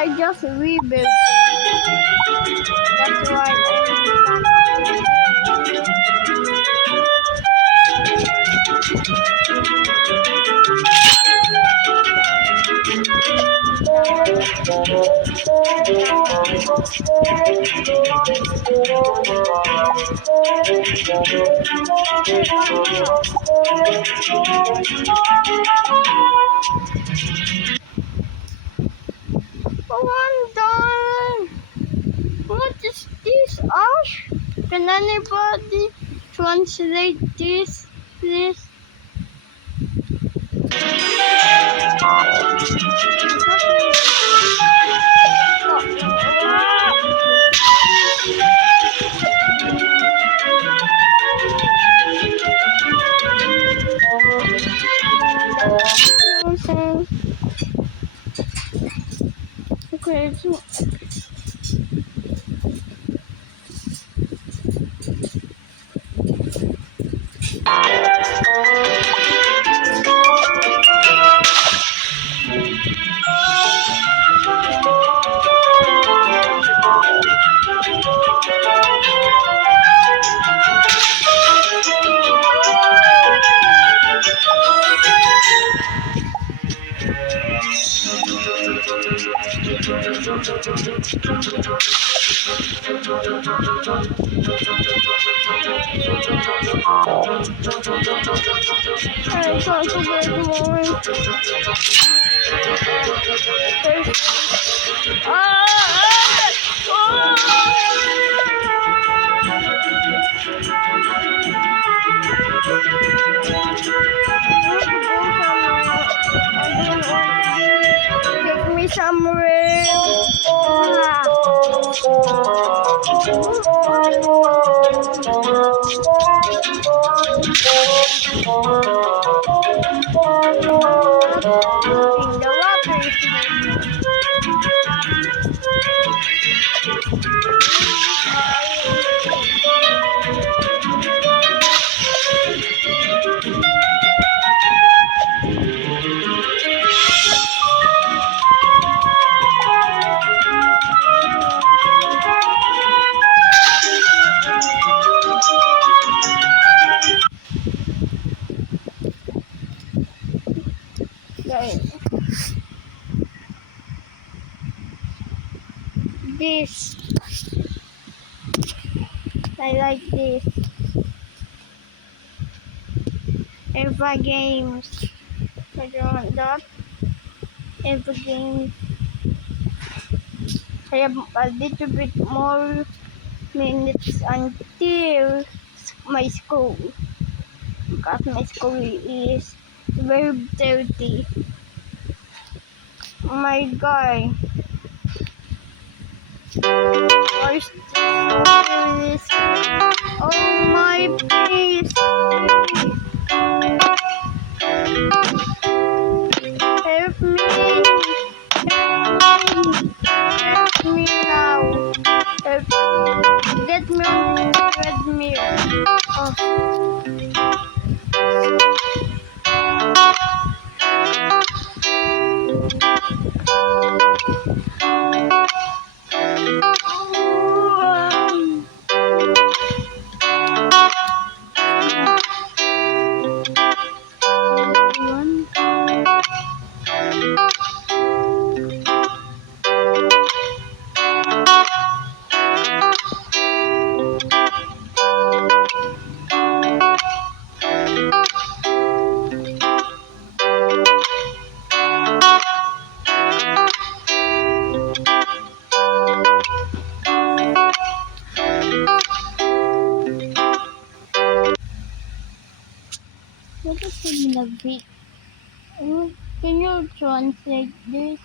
I just rebuilt it. That's why oh, I'm done. What is this, Ash? Can anybody translate this, please? Okay, so I can't forget more. Take me somewhere. The water is this. I like this. Eva Games. I don't want that. Eva Games. I have a little bit more minutes until my school. Because my school is very dirty. My guy. Where's this? Oh my please. Help me. Help me now. Help. Get me on the treadmill. Oh. What is in the beat? Can you translate this?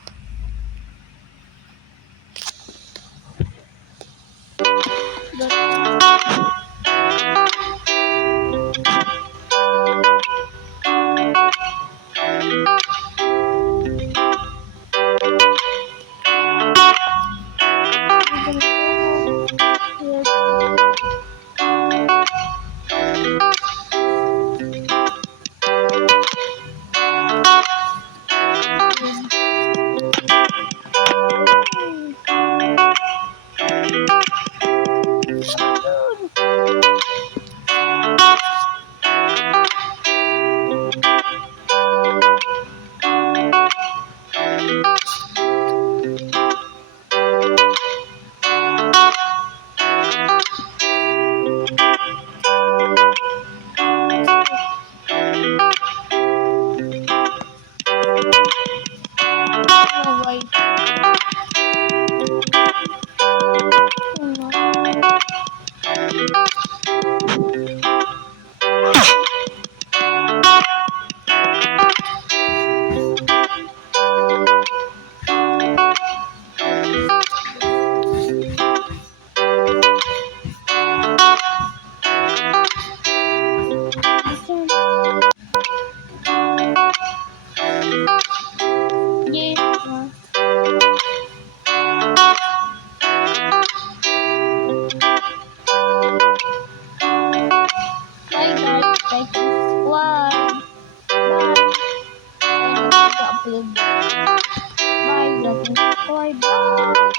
subscribe. Bye. Love and subscribe. Bye.